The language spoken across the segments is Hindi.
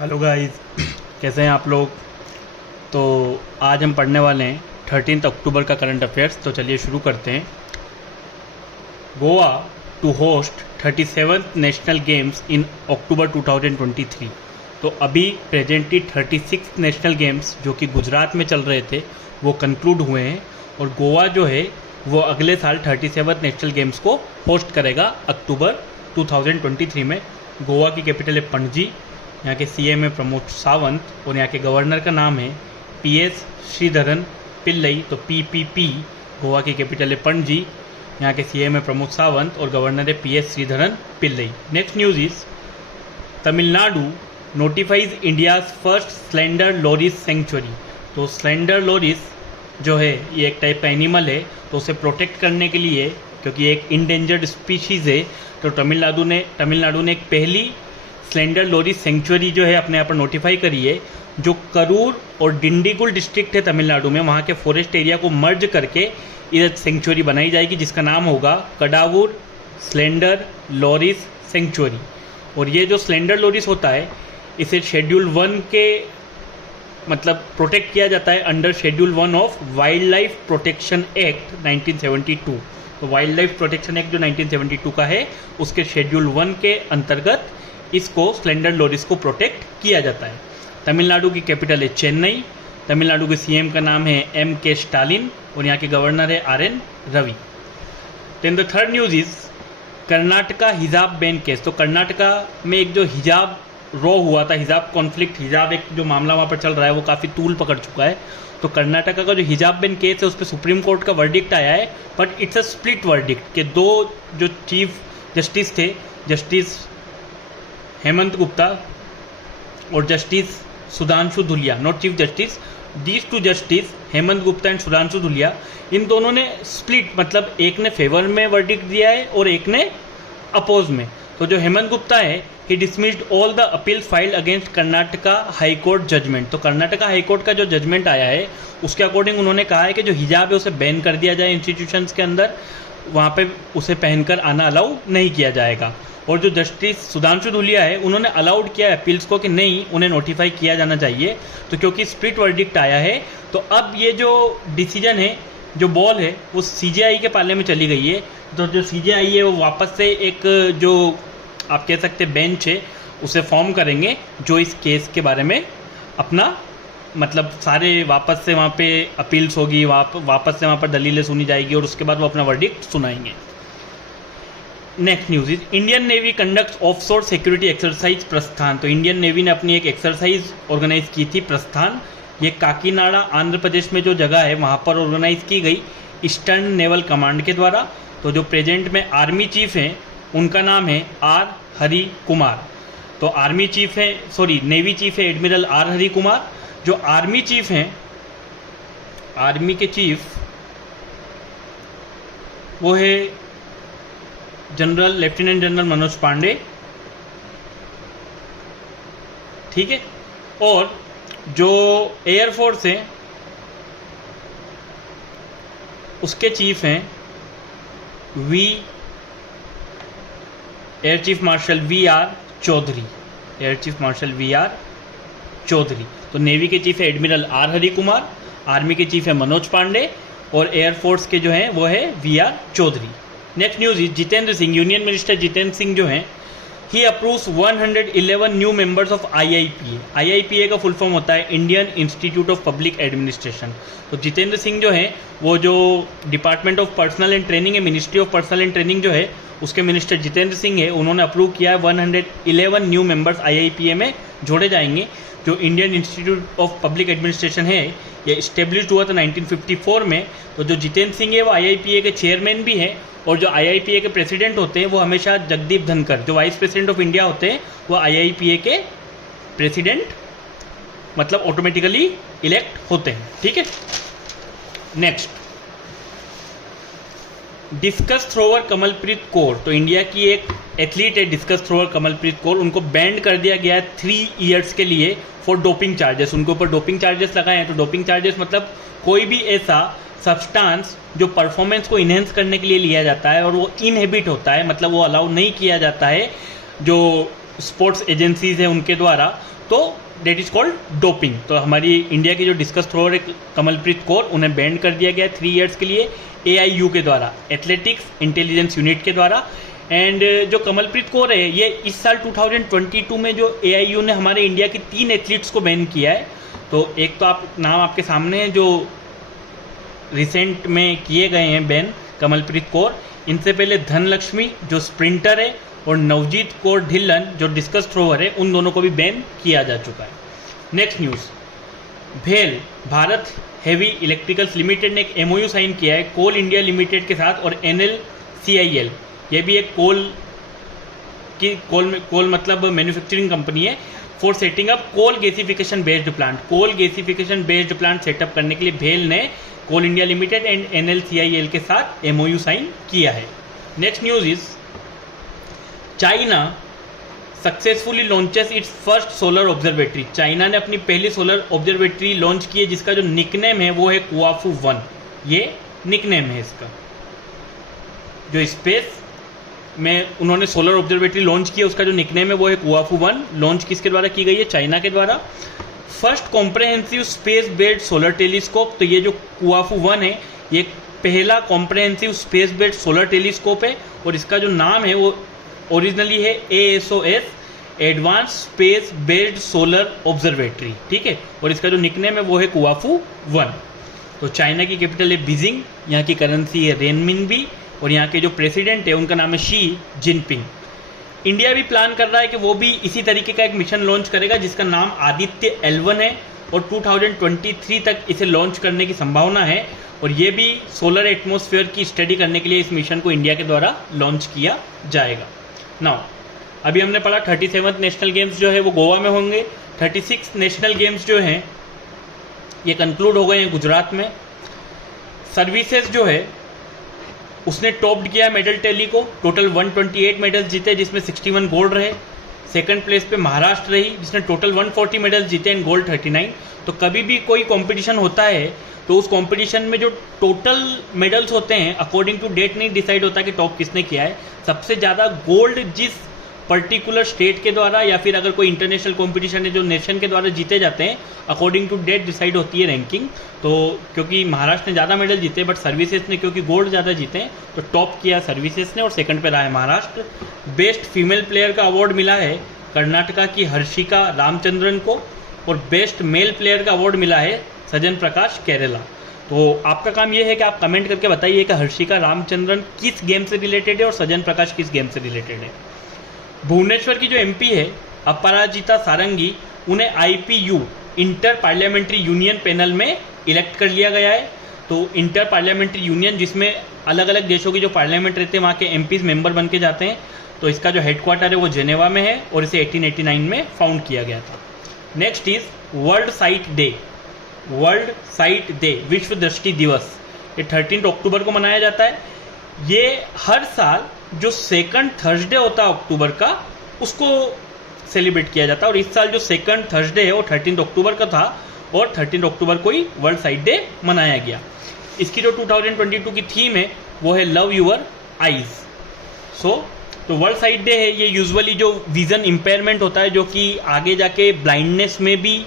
हेलो गाइस, कैसे हैं आप लोग। तो आज हम पढ़ने वाले हैं 13 अक्टूबर का करंट अफेयर्स। तो चलिए शुरू करते हैं। Goa to host 37th national games in October 2023। तो अभी प्रेजेंटली 36 नेशनल गेम्स जो कि गुजरात में चल रहे थे वो कंक्लूड हुए हैं, और गोवा जो है वो अगले साल 37th नेशनल गेम्स को होस्ट करेगा अक्टूबर 2023 में। गोवा की कैपिटल है पणजी, यहाँ के सीएम है प्रमोद सावंत, और यहाँ के गवर्नर का नाम है पीएस श्रीधरन पिल्लई। तो पीपीपी, गोवा की कैपिटल है पणजी, यहाँ के सीएम है प्रमोद सावंत और गवर्नर है PS Sreedharan Pillai. Next news is Tamil Nadu notifies India's first slender loris sanctuary. तो स्लेंडर लोरिस जो है ये एक टाइप का एनिमल है, तो उसे प्रोटेक्ट करने के लिए, क्योंकि एक इंडेंजर्ड स्पीशीज़ है, तो तमिलनाडु ने एक पहली स्लेंडर लोरिस सेंचुरी जो है अपने आप पर नोटिफाई करी है, जो करूर और डिंडीगुल डिस्ट्रिक्ट है तमिलनाडु में, वहाँ के फॉरेस्ट एरिया को मर्ज करके इधर सेंचुरी बनाई जाएगी जिसका नाम होगा कडावूर स्लेंडर लोरिस सेंचुरी। और ये जो स्लेंडर लोरिस होता है इसे शेड्यूल 1 के मतलब प्रोटेक्ट किया जाता है under schedule 1 of wild life protection act 1972। तो वाइल्ड लाइफ प्रोटेक्शन एक्ट जो 1972 का है उसके शेड्यूल 1 के अंतर्गत इसको स्लेंडर लोरिस को प्रोटेक्ट किया जाता है। तमिलनाडु की कैपिटल है चेन्नई, तमिलनाडु के सीएम का नाम है M.K. स्टालिन और यहाँ के गवर्नर है R.N. Ravi. Then the third news is Karnataka hijab ban case. तो कर्नाटका में एक जो हिजाब रॉ हुआ था, हिजाब कॉन्फ्लिक्ट, हिजाब एक जो मामला वहाँ पर चल रहा है वो काफ़ी तूल पकड़ चुका है। तो कर्नाटका का जो हिजाब बैन केस है उस पर सुप्रीम कोर्ट का वर्डिक्ट आया है, but it's a split verdict के दो जो चीफ जस्टिस थे, जस्टिस हेमंत गुप्ता और justice Sudhanshu Dhulia, not chief justice, these two justice Hemant Gupta and Sudhanshu Dhulia, इन दोनों ने स्प्लिट मतलब एक ने फेवर में वर्डिक्ट दिया है और एक ने अपोज में। तो जो हेमंत गुप्ता है he dismissed all the appeals filed against Karnataka high court judgment. तो कर्नाटका हाई कोर्ट का जो जजमेंट आया है उसके अकॉर्डिंग उन्होंने कहा है कि जो हिजाब है उसे बैन कर दिया जाए इंस्टीट्यूशंस के अंदर, वहाँ पे उसे पहनकर आना अलाउ नहीं किया जाएगा। और जो जस्टिस सुधांशु धुलिया है उन्होंने अलाउड किया है अपील्स को कि नहीं, उन्हें नोटिफाई किया जाना चाहिए। तो क्योंकि स्प्लिट वर्डिक्ट आया है तो अब ये जो डिसीजन है, जो बॉल है वो सीजेआई के पाले में चली गई है। तो जो सीजेआई है वो वापस से एक जो आप कह सकते बेंच है उसे फॉर्म करेंगे जो इस केस के बारे में अपना मतलब सारे वापस से वहाँ पे अपील्स होगी, वापस से वहाँ पर दलीलें सुनी जाएगी और उसके बाद वो अपना वर्डिक्ट सुनाएंगे। Next news is Indian navy conducts offshore security exercise प्रस्थान। तो इंडियन नेवी ने अपनी एक एक्सरसाइज ऑर्गेनाइज की थी प्रस्थान। ये काकीनाडा आंध्र प्रदेश में जो जगह है वहाँ पर ऑर्गेनाइज की गई ईस्टर्न नेवल कमांड के द्वारा। तो जो प्रेजेंट में आर्मी चीफ हैं उनका नाम है R. हरि कुमार। तो आर्मी चीफ है, नेवी चीफ है एडमिरल R. हरि कुमार। जो आर्मी चीफ हैं, आर्मी के चीफ वो है general lieutenant general Manoj Pande, ठीक है। और जो एयरफोर्स है उसके चीफ हैं air chief marshal V.R. Chaudhary, air chief marshal V.R. Chaudhary. तो नेवी के चीफ है admiral R. Hari Kumar, army के चीफ है मनोज पांडे और एयरफोर्स के जो हैं वो है V.R. Chaudhary. Next news is Jitendra Singh, union minister Jitendra Singh जो हैं he approves 111 new members of IIPA। IIPA का फुल फॉर्म होता है Indian institute of public administration. तो जितेंद्र सिंह जो हैं वो जो department of personnel and training है, ministry of personnel and training जो है उसके मिनिस्टर जितेंद्र सिंह है, उन्होंने अप्रूव किया है 111 न्यू मेंबर्स IIPA में जोड़े जाएंगे। जो Indian institute of public administration है ये इस्टेब्लिश हुआ था 1954 में। तो जो जितेंद्र सिंह है वो IIPA के चेयरमैन भी हैं, और जो IIPA के प्रेसिडेंट होते हैं वो हमेशा जगदीप धनखड़, जो वाइस प्रेसिडेंट ऑफ इंडिया होते हैं वो IIPA के प्रेसिडेंट मतलब ऑटोमेटिकली इलेक्ट होते हैं, ठीक है। Next discuss thrower Kamalpreet Kaur. तो इंडिया की एक एथलीट है डिस्कस थ्रोवर कमलप्रीत कौर, उनको बैंड कर दिया गया है 3 ईयर्स के लिए फॉर डोपिंग चार्जेस। उनके ऊपर डोपिंग चार्जेस लगाए हैं। तो डोपिंग चार्जेस मतलब कोई भी ऐसा सब्सटेंस जो परफॉर्मेंस को इन्हेंस करने के लिए लिया जाता है और वो इनहिबिट होता है, मतलब वो अलाउ नहीं किया जाता है जो स्पोर्ट्स एजेंसीज है उनके द्वारा, तो डेट इज़ कॉल्ड डोपिंग। तो हमारी इंडिया की जो डिस्कस थ्रोअर है कमलप्रीत कौर, उन्हें बैंड कर दिया गया है 3 ईयर्स के लिए AIU के द्वारा, एथलेटिक्स इंटेलिजेंस यूनिट के द्वारा। एंड जो कमलप्रीत कौर है ये इस साल 2022 में जो AIU ने हमारे इंडिया की 3 एथलीट्स को बैन किया है। तो एक तो आप नाम आपके सामने है जो रिसेंट में किए गए हैं बैन, कमलप्रीत कौर। इनसे पहले धनलक्ष्मी जो स्प्रिंटर है और नवजीत कौर ढिल्लन जो डिस्कस थ्रोअर है, उन दोनों को भी बैन किया जा चुका है। नेक्स्ट न्यूज़, भेल भारत हेवी इलेक्ट्रिकल्स लिमिटेड ने एक MOU साइन किया है कोल इंडिया लिमिटेड के साथ और NLCIL, ये भी एक कोल मतलब मैन्युफैक्चरिंग कंपनी है, for setting up coal gasification based plant. Coal gasification based plant setup करने के लिए भेल ने कोल इंडिया लिमिटेड एंड NLCIL के साथ MOU साइन किया है। Next news is China successfully launches its first solar observatory. China ने अपनी पहली सोलर ऑब्जर्वेटरी लॉन्च की है जिसका जो निकनेम है वो है कुआफू 1। ये निकनेम है इसका। जो स्पेस में उन्होंने सोलर ऑब्जर्वेटरी लॉन्च की है उसका जो निकनेम है वो है कुआफू 1। लॉन्च किसके द्वारा की गई है? चाइना के द्वारा। First comprehensive space based solar telescope. तो ये जो कुआफू 1 है ये पहला comprehensive space based solar telescope है और इसका जो नाम है वो ओरिजिनली है ASOS, advance space based solar observatory, ठीक है। और इसका जो निकनेम है वो है कुआफू 1। तो चाइना की कैपिटल है बीजिंग, यहाँ की करेंसी है रेनमिनबी और यहाँ के जो प्रेसिडेंट है उनका नाम है शी जिनपिंग। इंडिया भी प्लान कर रहा है कि वो भी इसी तरीके का एक मिशन लॉन्च करेगा जिसका नाम आदित्य L1 है और 2023 तक इसे लॉन्च करने की संभावना है। और ये भी सोलर एटमॉस्फेयर की स्टडी करने के लिए इस मिशन को इंडिया के द्वारा लॉन्च किया जाएगा। नाउ अभी हमने पढ़ा 37th नेशनल गेम्स जो है वो गोवा में होंगे। 36 नेशनल गेम्स जो हैं ये कंक्लूड हो गए हैं गुजरात में। सर्विसेज जो है उसने टॉप्ड किया मेडल टैली को, टोटल 128 मेडल्स जीते जिसमें 61 गोल्ड रहे। सेकंड प्लेस पे महाराष्ट्र रही जिसने टोटल 140 मेडल्स जीते एंड गोल्ड 39। तो कभी भी कोई कंपटीशन होता है तो उस कंपटीशन में जो टोटल मेडल्स होते हैं अकॉर्डिंग टू डेट नहीं डिसाइड होता कि टॉप किसने किया है। सबसे ज़्यादा गोल्ड जिस पर्टिकुलर स्टेट के द्वारा या फिर अगर कोई इंटरनेशनल कंपटीशन है जो नेशन के द्वारा जीते जाते हैं अकॉर्डिंग टू डेट डिसाइड होती है रैंकिंग। तो क्योंकि महाराष्ट्र ने ज़्यादा मेडल जीते बट सर्विसेज ने क्योंकि गोल्ड ज़्यादा जीते हैं तो टॉप किया सर्विसेज ने और सेकंड पे रहा है महाराष्ट्र। बेस्ट फीमेल प्लेयर का अवार्ड मिला है कर्नाटका की हर्षिका रामचंद्रन को और बेस्ट मेल प्लेयर का अवार्ड मिला है सजन प्रकाश केरला। तो आपका काम ये है कि आप कमेंट करके बताइए कि हर्षिका रामचंद्रन किस गेम से रिलेटेड है और सजन प्रकाश किस गेम से रिलेटेड है। भुवनेश्वर की जो MP है अपराजिता सारंगी, उन्हें IPU inter parliamentary union panel में इलेक्ट कर लिया गया है। तो इंटर पार्लियामेंट्री यूनियन जिसमें अलग अलग देशों की जो पार्लियामेंट रहते हैं वहाँ के MPs मेंबर बन के जाते हैं। तो इसका जो हेडक्वार्टर है वो जेनेवा में है और इसे 1889 में फाउंड किया गया था। Next is world site day. World site day, विश्व दृष्टि दिवस, ये 13 अक्टूबर को मनाया जाता है। ये हर साल जो सेकंड थर्सडे होता है अक्टूबर का उसको सेलिब्रेट किया जाता है और इस साल जो सेकंड थर्सडे है वो 13 अक्टूबर का था और 13 अक्टूबर को ही वर्ल्ड साइट डे मनाया गया। इसकी जो 2022 की थीम है वो है लव यूर आईज। तो वर्ल्ड साइट डे है, ये यूजुअली जो विजन इम्पेयरमेंट होता है जो कि आगे जाके ब्लाइंडनेस में भी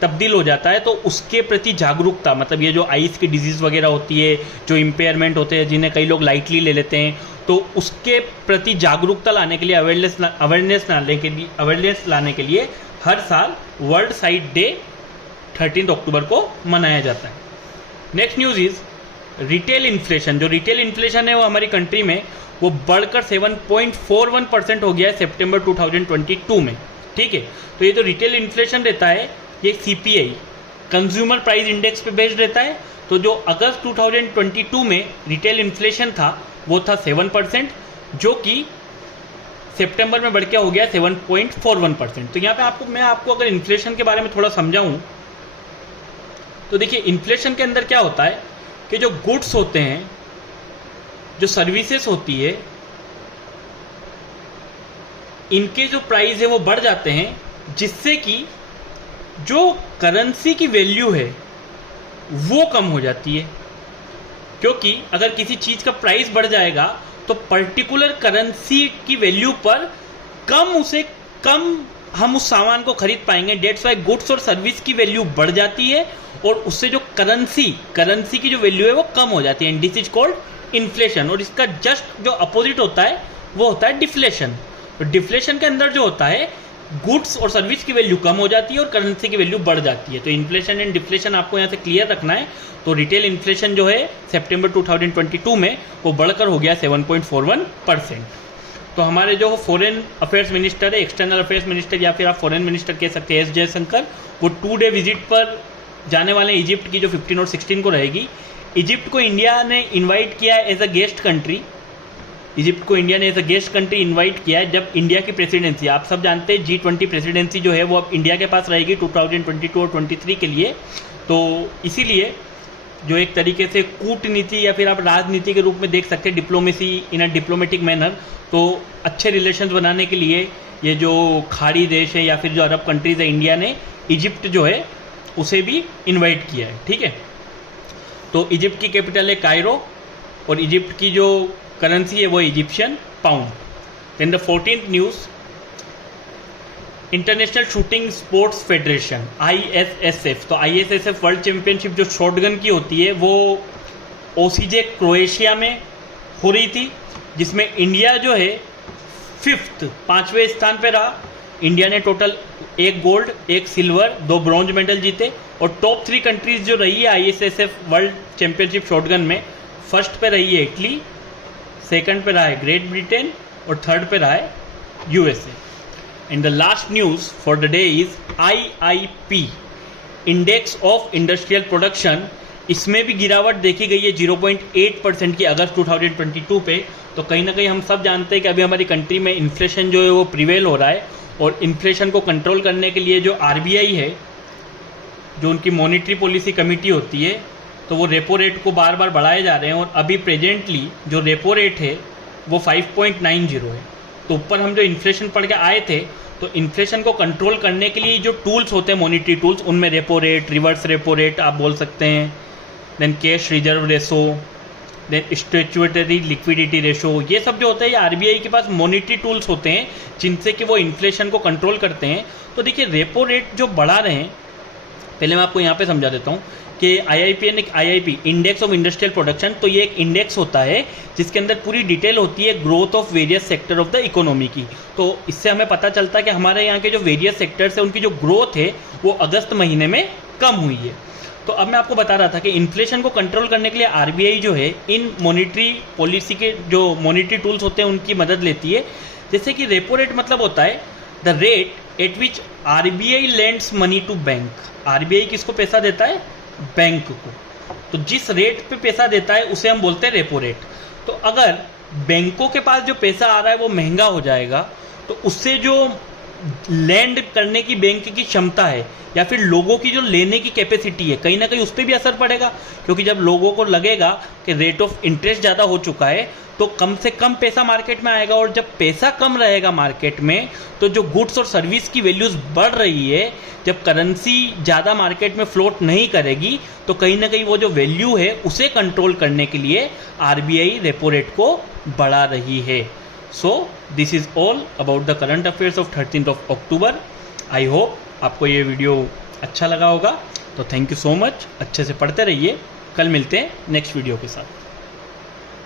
तब्दील हो जाता है तो उसके प्रति जागरूकता, मतलब ये जो आइज़ की डिजीज़ वगैरह होती है जो इम्पेयरमेंट होते हैं जिन्हें कई लोग लाइटली ले लेते हैं, तो उसके प्रति जागरूकता लाने के लिए अवेयरनेस लाने के लिए हर साल वर्ल्ड साइट डे 13 अक्टूबर को मनाया जाता है। Next news is retail inflation. जो रिटेल इन्फ्लेशन है वो हमारी कंट्री में वो बढ़कर 7.41% हो गया है सितंबर 2022 में, ठीक है। तो ये जो रिटेल इन्फ्लेशन रहता है ये CPI कंज्यूमर प्राइस इंडेक्स पे बेस्ड रहता है। तो जो अगस्त 2022 में रिटेल इन्फ्लेशन था वो था 7%, जो कि सितंबर में बढ़ के हो गया 7.41%। तो यहाँ पे मैं आपको अगर इन्फ्लेशन के बारे में थोड़ा समझाऊं तो देखिए इन्फ्लेशन के अंदर क्या होता है कि जो गुड्स होते हैं, जो सर्विसेज होती है, इनके जो प्राइस है वो बढ़ जाते हैं जिससे कि जो करेंसी की वैल्यू है वो कम हो जाती है। क्योंकि अगर किसी चीज़ का प्राइस बढ़ जाएगा तो पर्टिकुलर करेंसी की वैल्यू पर उसे कम हम उस सामान को खरीद पाएंगे। डेट्स वाई गुड्स और सर्विस की वैल्यू बढ़ जाती है और उससे जो करेंसी की जो वैल्यू है वो कम हो जाती है, and this is called inflation. और इसका जस्ट जो अपोजिट होता है वो होता है डिफ्लेशन। तो डिफ्लेशन के अंदर जो होता है गुड्स और सर्विस की वैल्यू कम हो जाती है और करेंसी की वैल्यू बढ़ जाती है। तो इन्फ्लेशन एंड डिफ्लेशन आपको यहाँ से क्लियर रखना है। तो रिटेल इन्फ्लेशन जो है सितंबर 2022 में वो बढ़कर हो गया 7.41%। तो हमारे जो फॉरेन अफेयर्स मिनिस्टर है, एक्सटर्नल अफेयर्स मिनिस्टर या फिर आप फॉरेन मिनिस्टर कह सकते हैं, एस जयशंकर, वो 2 डे विजिट पर जाने वाले इजिप्ट की जो 15 और 16 को रहेगी। इजिप्ट को इंडिया ने इन्वाइट किया as a guest country. Egypt को इंडिया ने as a guest country invite किया है जब इंडिया की प्रेसिडेंसी, आप सब जानते हैं G20 प्रेसिडेंसी जो है वो अब इंडिया के पास रहेगी 2022 और 23 के लिए। तो इसीलिए जो एक तरीके से कूटनीति या फिर आप राजनीति के रूप में देख सकते हैं, डिप्लोमेसी इन अ डिप्लोमेटिक मैनर, तो अच्छे रिलेशंस बनाने के लिए ये जो खाड़ी देश है या फिर जो अरब कंट्रीज़ है, इंडिया ने इजिप्ट जो है उसे भी इन्वाइट किया है। ठीक है, तो इजिप्ट की कैपिटल है कायरो और इजिप्ट की जो करेंसी है वो Egyptian pound. Then the 14th news, international shooting sports federation ISSF, तो ISSF वर्ल्ड चैंपियनशिप जो शॉटगन की होती है वो OCJ क्रोएशिया में हो रही थी, जिसमें इंडिया जो है 5वें स्थान पे रहा। इंडिया ने total 1 gold 1 silver 2 bronze medal जीते और टॉप 3 कंट्रीज जो रही है ISSF वर्ल्ड चैंपियनशिप शॉटगन में, फर्स्ट पे रही है इटली, सेकंड पे रहा है ग्रेट ब्रिटेन और थर्ड पे रहा है USA। And the last news for the day is IIP index of industrial production, इसमें भी गिरावट देखी गई है 0.8% की अगस्त 2022 पे। तो कहीं ना कहीं हम सब जानते हैं कि अभी हमारी कंट्री में इन्फ्लेशन जो है वो प्रिवेल हो रहा है और इन्फ्लेशन को कंट्रोल करने के लिए जो RBI है, जो उनकी मॉनिटरी पॉलिसी कमेटी होती है, तो वो रेपो रेट को बार बार बढ़ाए जा रहे हैं और अभी प्रेजेंटली जो रेपो रेट है वो 5.90 है। तो ऊपर हम जो इन्फ्लेशन पढ़ के आए थे, तो इन्फ्लेशन को कंट्रोल करने के लिए जो टूल्स होते हैं मॉनिटरी टूल्स, उनमें repo rate, reverse repo rate आप बोल सकते हैं, then cash reserve ratio, then statutory liquidity ratio, ये सब जो होता है ये RBI के पास मॉनिटरी टूल्स होते हैं जिनसे कि वो इन्फ्लेशन को कंट्रोल करते हैं। तो देखिए रेपो रेट जो बढ़ा रहे हैं, पहले मैं आपको यहाँ पे समझा देता हूँ कि IIP index of industrial production, तो ये एक इंडेक्स होता है जिसके अंदर पूरी डिटेल होती है growth of various sector of the economy की। तो इससे हमें पता चलता है कि हमारे यहाँ के जो वेरियस सेक्टर्स है उनकी जो ग्रोथ है वो अगस्त महीने में कम हुई है। तो अब मैं आपको बता रहा था कि इन्फ्लेशन को कंट्रोल करने के लिए RBI जो है इन मॉनिटरी पॉलिसी के जो मॉनिटरी टूल्स होते हैं उनकी मदद लेती है। जैसे कि रेपो रेट मतलब होता है the rate at which RBI lends money to bank. RBI किसको पैसा देता है? बैंक को। तो जिस रेट पे पैसा देता है उसे हम बोलते हैं रेपो रेट। तो अगर बैंकों के पास जो पैसा आ रहा है वो महंगा हो जाएगा तो उससे जो लैंड करने की बैंक की क्षमता है या फिर लोगों की जो लेने की कैपेसिटी है, कहीं ना कहीं उस पर भी असर पड़ेगा। क्योंकि जब लोगों को लगेगा कि रेट ऑफ इंटरेस्ट ज़्यादा हो चुका है तो कम से कम पैसा मार्केट में आएगा, और जब पैसा कम रहेगा मार्केट में तो जो गुड्स और सर्विस की वैल्यूज़ बढ़ रही है, जब करेंसी ज़्यादा मार्केट में फ्लोट नहीं करेगी तो कहीं ना कहीं वो जो वैल्यू है उसे कंट्रोल करने के लिए RBI रेपो रेट को बढ़ा रही है। So this is all about the current affairs of 13th of October। I hope आपको ये वीडियो अच्छा लगा होगा। तो थैंक यू सो मच, अच्छे से पढ़ते रहिए। कल मिलते हैं नेक्स्ट वीडियो के साथ।